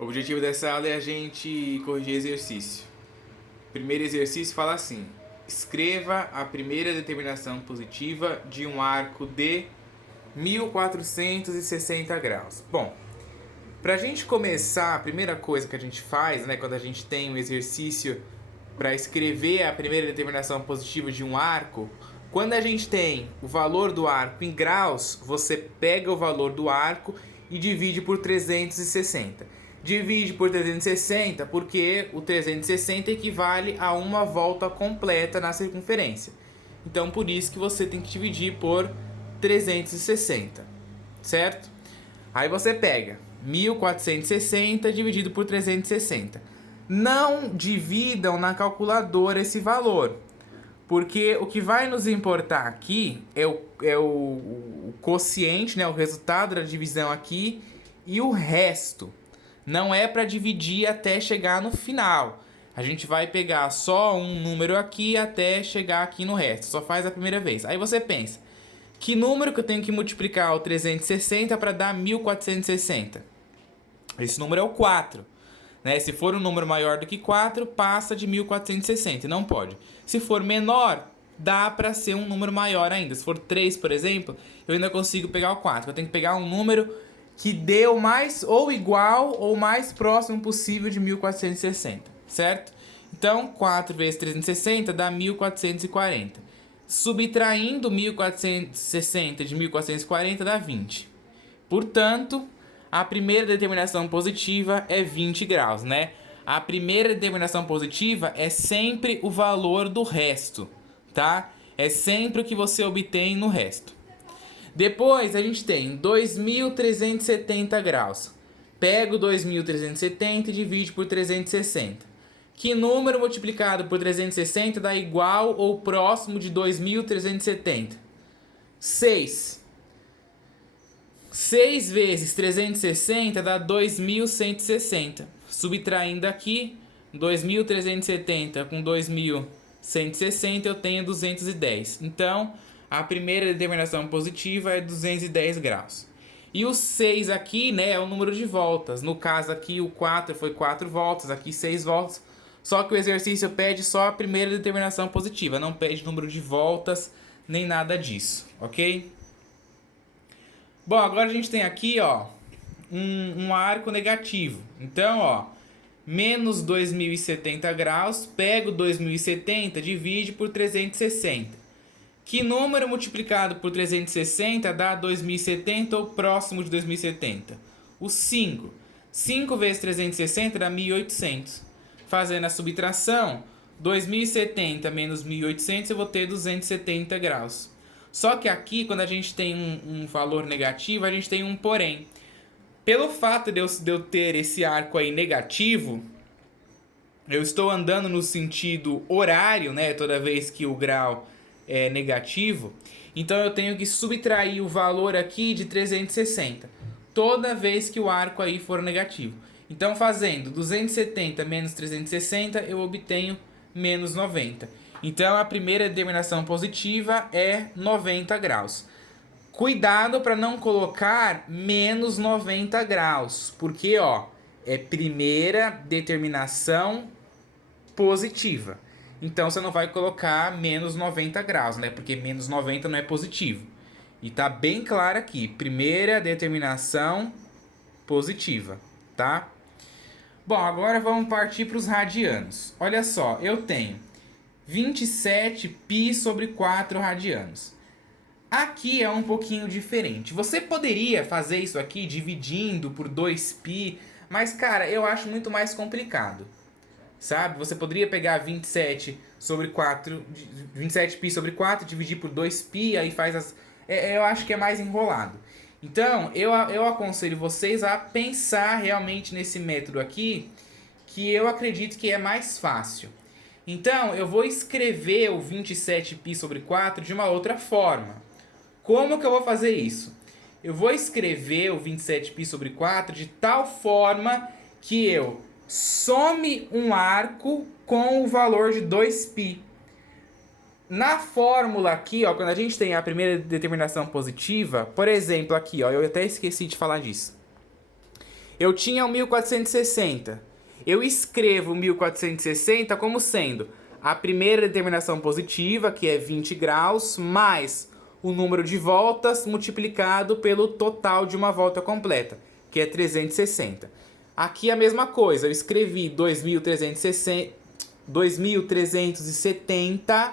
O objetivo dessa aula é a gente corrigir exercício. O primeiro exercício fala assim: escreva a primeira determinação positiva de um arco de 1460 graus. Bom, para a gente começar, a primeira coisa que a gente faz, quando a gente tem um exercício para escrever a primeira determinação positiva de um arco, quando a gente tem o valor do arco em graus, você pega o valor do arco e divide por 360. Divide por 360 porque o 360 equivale a uma volta completa na circunferência. Então, por isso que você tem que dividir por 360, certo? Aí você pega 1460 dividido por 360. Não dividam na calculadora esse valor, porque o que vai nos importar aqui é o quociente, o resultado da divisão aqui, e o resto. Não é para dividir até chegar no final. A gente vai pegar só um número aqui até chegar aqui no resto. Só faz a primeira vez. Aí você pensa, que número que eu tenho que multiplicar o 360 para dar 1460? Esse número é o 4. Se for um número maior do que 4, passa de 1460, não pode. Se for menor, dá para ser um número maior ainda. Se for 3, por exemplo, eu ainda consigo pegar o 4. Eu tenho que pegar um número que dê o mais ou igual ou mais próximo possível de 1460, certo? Então, 4 vezes 360 dá 1440. Subtraindo 1460 de 1440 dá 20. Portanto, a primeira determinação positiva é 20 graus, A primeira determinação positiva é sempre o valor do resto, tá? É sempre o que você obtém no resto. Depois a gente tem 2.370 graus. Pega o 2.370 e divide por 360. Que número multiplicado por 360 dá igual ou próximo de 2.370? 6. 6 vezes 360 dá 2.160. Subtraindo aqui, 2.370 com 2.160 eu tenho 210. Então, a primeira determinação positiva é 210 graus. E o 6 aqui, é o número de voltas. No caso aqui, o 4 foi 4 voltas, aqui 6 voltas. Só que o exercício pede só a primeira determinação positiva, não pede número de voltas, nem nada disso, ok? Bom, agora a gente tem aqui, um arco negativo. Então, menos 2.070 graus, pega o 2.070, divide por 360. Que número multiplicado por 360 dá 2.070 ou próximo de 2.070? O 5. 5 vezes 360 dá 1.800. Fazendo a subtração, 2.070 menos 1.800 eu vou ter 270 graus. Só que aqui, quando a gente tem um valor negativo, a gente tem um porém. Pelo fato de eu ter esse arco aí negativo, eu estou andando no sentido horário, toda vez que o grau é negativo. Então eu tenho que subtrair o valor aqui de 360, toda vez que o arco aí for negativo. Então fazendo 270 menos 360, eu obtenho menos 90. Então a primeira determinação positiva é 90 graus. Cuidado para não colocar menos 90 graus, porque é primeira determinação positiva. Então você não vai colocar menos 90 graus, porque menos 90 não é positivo. E tá bem claro aqui, primeira determinação positiva, tá? Bom, agora vamos partir para os radianos. Olha só, eu tenho 27π sobre 4 radianos. Aqui é um pouquinho diferente. Você poderia fazer isso aqui dividindo por 2π, mas, cara, eu acho muito mais complicado. Sabe? Você poderia pegar 27 sobre 4, 27π sobre 4, dividir por 2π, aí faz as... eu acho que é mais enrolado. Então, eu aconselho vocês a pensar realmente nesse método aqui, que eu acredito que é mais fácil. Então, eu vou escrever o 27π sobre 4 de uma outra forma. Como que eu vou fazer isso? Eu vou escrever o 27π sobre 4 de tal forma que eu some um arco com o valor de 2π. Na fórmula aqui, quando a gente tem a primeira determinação positiva, por exemplo, aqui, eu até esqueci de falar disso. Eu tinha o 1460. Eu escrevo 1460 como sendo a primeira determinação positiva, que é 20 graus, mais o número de voltas multiplicado pelo total de uma volta completa, que é 360. Aqui a mesma coisa, eu escrevi 2370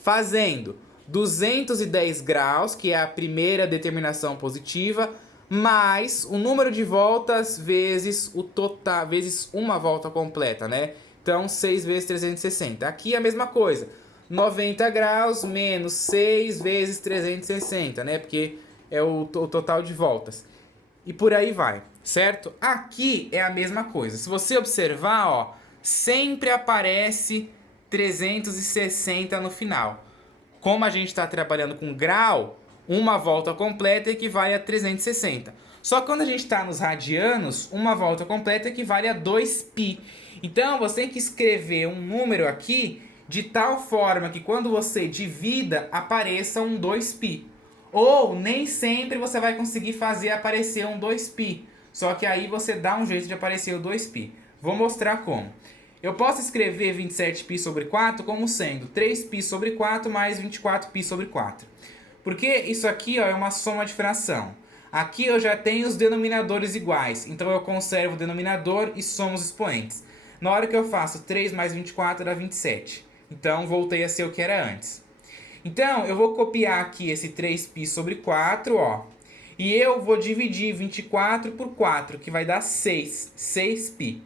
fazendo 210 graus, que é a primeira determinação positiva, mais o número de voltas vezes o total, vezes uma volta completa, né? Então, 6 vezes 360. Aqui a mesma coisa. 90 graus menos 6 vezes 360, né? Porque é o total de voltas. E por aí vai, certo? Aqui é a mesma coisa. Se você observar, ó, sempre aparece 360 no final. Como a gente está trabalhando com grau, uma volta completa equivale a 360. Só que quando a gente está nos radianos, uma volta completa equivale a 2π. Então você tem que escrever um número aqui de tal forma que quando você divida, apareça um 2π. Ou nem sempre você vai conseguir fazer aparecer um 2π. Só que aí você dá um jeito de aparecer o 2π. Vou mostrar como. Eu posso escrever 27π sobre 4 como sendo 3π sobre 4 mais 24π sobre 4. Porque isso aqui, ó, é uma soma de fração. Aqui eu já tenho os denominadores iguais, então eu conservo o denominador e somo os expoentes. Na hora que eu faço 3 mais 24 dá 27. Então voltei a ser o que era antes. Então eu vou copiar aqui esse 3π sobre 4, ó. E eu vou dividir 24 por 4, que vai dar 6. 6π.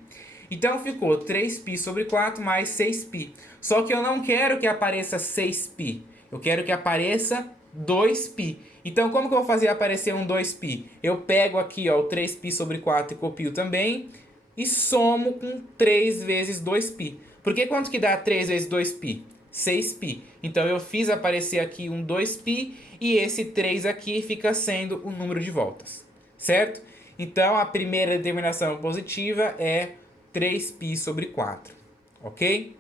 Então ficou 3π sobre 4 mais 6π. Só que eu não quero que apareça 6π. Eu quero que apareça 2π. Então como que eu vou fazer aparecer um 2π? Eu pego aqui, ó, o 3π sobre 4 e copio também. E somo com 3 vezes 2π. Porque quanto que dá 3 vezes 2π? 6π. Então eu fiz aparecer aqui um 2π e esse 3 aqui fica sendo o número de voltas. Certo? Então a primeira determinação positiva é 3π sobre 4. Ok?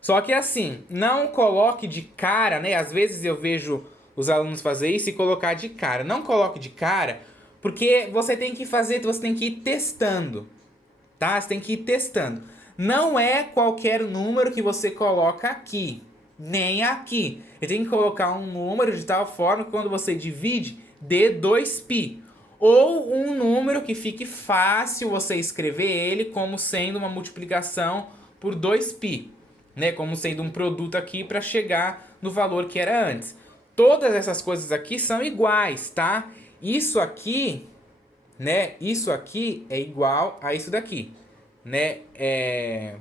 Só que assim, não coloque de cara, né? Às vezes eu vejo os alunos fazer isso e colocar de cara. Não coloque de cara, porque você tem que fazer, você tem que ir testando, tá? Você tem que ir testando. Não é qualquer número que você coloca aqui, nem aqui. Você tem que colocar um número de tal forma que quando você divide, dê 2π. Ou um número que fique fácil você escrever ele como sendo uma multiplicação por 2π, né? Como sendo um produto aqui para chegar no valor que era antes. Todas essas coisas aqui são iguais, tá? Isso aqui, né? Isso aqui é igual a isso daqui, né? É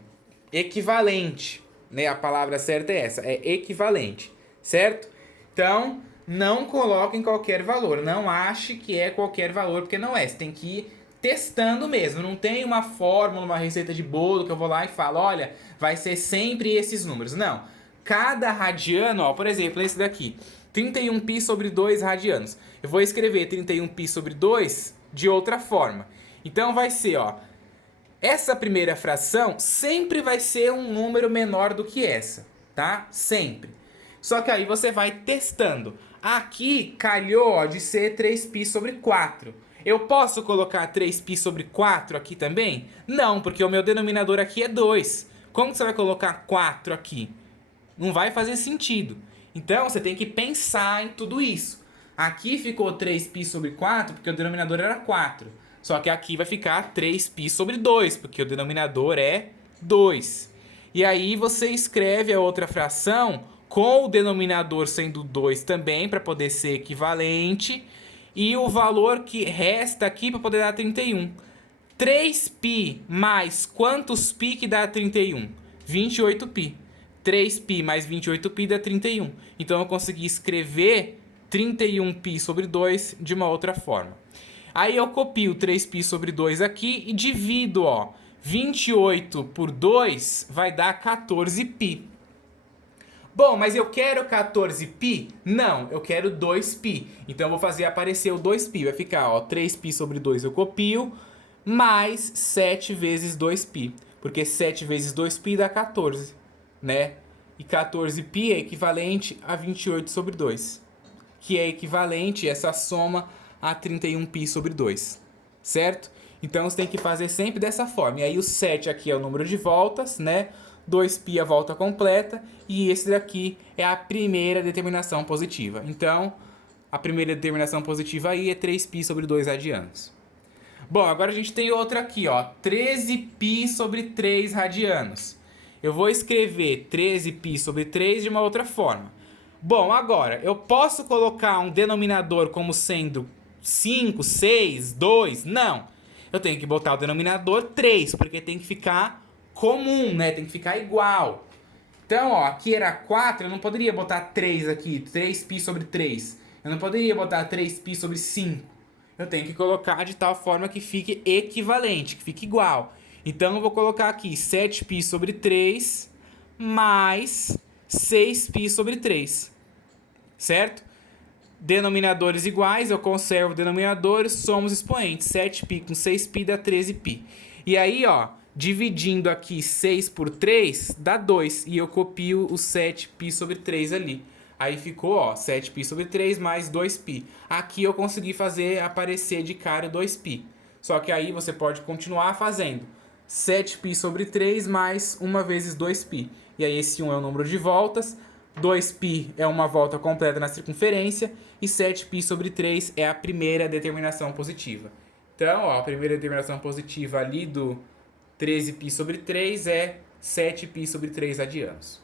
equivalente, né? A palavra certa é essa, é equivalente, certo? Então, não coloque em qualquer valor, não ache que é qualquer valor, porque não é. Você tem que ir testando mesmo, não tem uma fórmula, uma receita de bolo que eu vou lá e falo, olha, vai ser sempre esses números. Não, cada radiano, ó, por exemplo, esse daqui, 31π sobre 2 radianos. Eu vou escrever 31π sobre 2 de outra forma. Então vai ser, ó, essa primeira fração sempre vai ser um número menor do que essa, tá? Sempre. Só que aí você vai testando. Aqui calhou, ó, de ser 3π sobre 4. Eu posso colocar 3π sobre 4 aqui também? Não, porque o meu denominador aqui é 2. Como que você vai colocar 4 aqui? Não vai fazer sentido. Então você tem que pensar em tudo isso. Aqui ficou 3π sobre 4 porque o denominador era 4. Só que aqui vai ficar 3π sobre 2, porque o denominador é 2. E aí você escreve a outra fração com o denominador sendo 2 também, para poder ser equivalente. E o valor que resta aqui para poder dar 31. 3π mais quantos π que dá 31? 28π. 3π mais 28π dá 31. Então eu consegui escrever 31π sobre 2 de uma outra forma. Aí eu copio 3π sobre 2 aqui e divido, ó. 28 por 2 vai dar 14π. Bom, mas eu quero 14π? Não, eu quero 2π. Então eu vou fazer aparecer o 2π. Vai ficar, ó, 3π sobre 2 eu copio, mais 7 vezes 2π. Porque 7 vezes 2π dá 14, né? E 14π é equivalente a 28 sobre 2. Que é equivalente, essa soma, a 31π sobre 2. Certo? Então você tem que fazer sempre dessa forma. E aí o 7 aqui é o número de voltas, né? 2π a volta completa. E esse daqui é a primeira determinação positiva. Então, a primeira determinação positiva aí é 3π sobre 2 radianos. Bom, agora a gente tem outra aqui, ó. 13π sobre 3 radianos. Eu vou escrever 13π sobre 3 de uma outra forma. Bom, agora, eu posso colocar um denominador como sendo 5, 6, 2? Não. Eu tenho que botar o denominador 3, porque tem que ficar comum, né? Tem que ficar igual. Então, ó, aqui era 4, eu não poderia botar 3 aqui, 3π sobre 3. Eu não poderia botar 3π sobre 5. Eu tenho que colocar de tal forma que fique equivalente, que fique igual. Então, eu vou colocar aqui 7π sobre 3 mais 6π sobre 3. Certo? Denominadores iguais, eu conservo denominadores, somos expoentes. 7π com 6π dá 13π. E aí, ó, dividindo aqui 6 por 3, dá 2. E eu copio o 7π sobre 3 ali. Aí ficou, ó, 7π sobre 3 mais 2π. Aqui eu consegui fazer aparecer de cara o 2π. Só que aí você pode continuar fazendo 7π sobre 3 mais 1 vezes 2π. E aí esse 1 é o número de voltas. 2π é uma volta completa na circunferência e 7π sobre 3 é a primeira determinação positiva. Então, ó, a primeira determinação positiva ali do 13π sobre 3 é 7π sobre 3 radianos.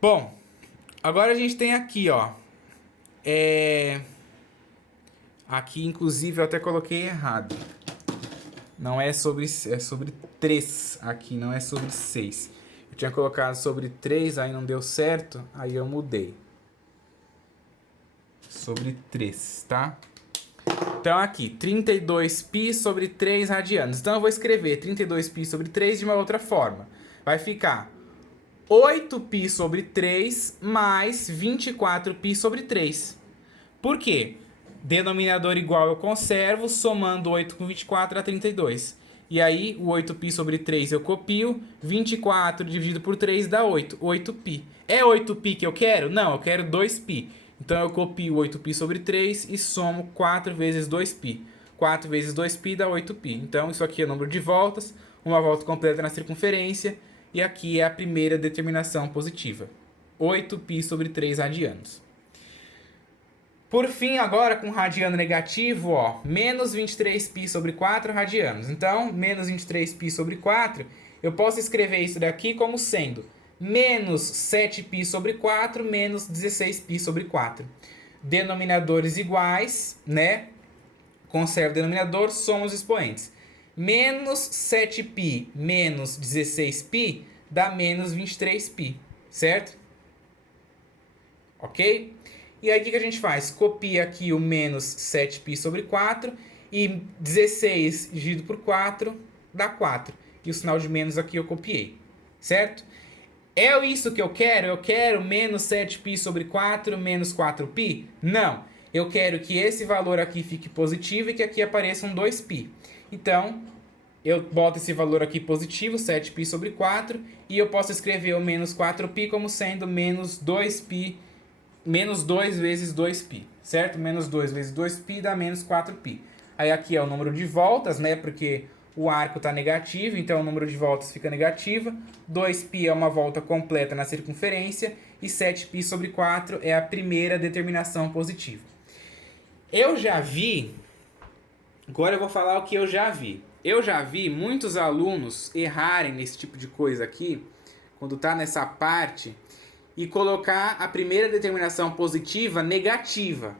Bom, agora a gente tem aqui, ó, aqui inclusive eu até coloquei errado. Não é sobre, é sobre 3 aqui, não é sobre 6. Eu tinha colocado sobre 3, aí não deu certo, aí eu mudei. Sobre 3, tá? Então aqui, 32π sobre 3 radianos. Então eu vou escrever 32π sobre 3 de uma outra forma. Vai ficar 8π sobre 3 mais 24π sobre 3. Por quê? Denominador igual eu conservo, somando 8 com 24 dá 32. E aí, o 8π sobre 3 eu copio, 24 dividido por 3 dá 8, 8π. É 8π que eu quero? Não, eu quero 2π. Então eu copio 8π sobre 3 e somo 4 vezes 2π. 4 vezes 2π dá 8π. Então isso aqui é o número de voltas, uma volta completa na circunferência, e aqui é a primeira determinação positiva. 8π sobre 3 radianos. Por fim, agora com radiano negativo, ó, menos 23π sobre 4 radianos. Então, menos 23π sobre 4, eu posso escrever isso daqui como sendo menos 7π sobre 4 menos 16π sobre 4. Denominadores iguais, né? Conservo o denominador, somos expoentes. Menos 7π menos 16π dá menos 23π, certo? Ok? E aí o que a gente faz? Copia aqui o menos 7π sobre 4 e 16 dividido por 4 dá 4. E o sinal de menos aqui eu copiei, certo? É isso que eu quero? Eu quero menos 7π sobre 4 menos 4π? Não. Eu quero que esse valor aqui fique positivo e que aqui apareça um 2π. Então, eu boto esse valor aqui positivo, 7π sobre 4, e eu posso escrever o menos 4π como sendo menos 2π, menos 2 vezes 2π, certo? Menos 2 vezes 2π dá menos 4π. Aí aqui é o número de voltas, né? Porque o arco está negativo, então o número de voltas fica negativa. 2π é uma volta completa na circunferência e 7π sobre 4 é a primeira determinação positiva. Eu já vi, agora eu vou falar o que eu já vi. Eu já vi muitos alunos errarem nesse tipo de coisa aqui, quando está nessa parte, e colocar a primeira determinação positiva negativa.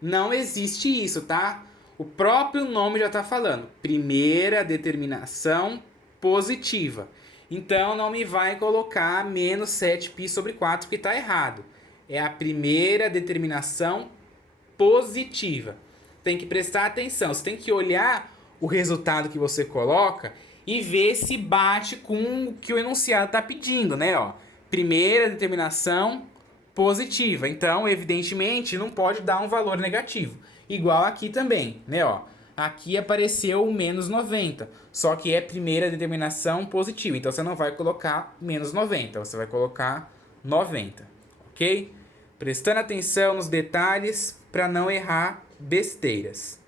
Não existe isso, tá? O próprio nome já está falando. Primeira determinação positiva. Então não me vai colocar menos 7π sobre 4, porque está errado. É a primeira determinação positiva. Tem que prestar atenção. Você tem que olhar o resultado que você coloca e ver se bate com o que o enunciado está pedindo, né? Ó, primeira determinação positiva. Então, evidentemente, não pode dar um valor negativo. Igual aqui também, né? Ó, aqui apareceu o menos 90, só que é primeira determinação positiva. Então, você não vai colocar menos 90, você vai colocar 90, ok? Prestando atenção nos detalhes para não errar besteiras.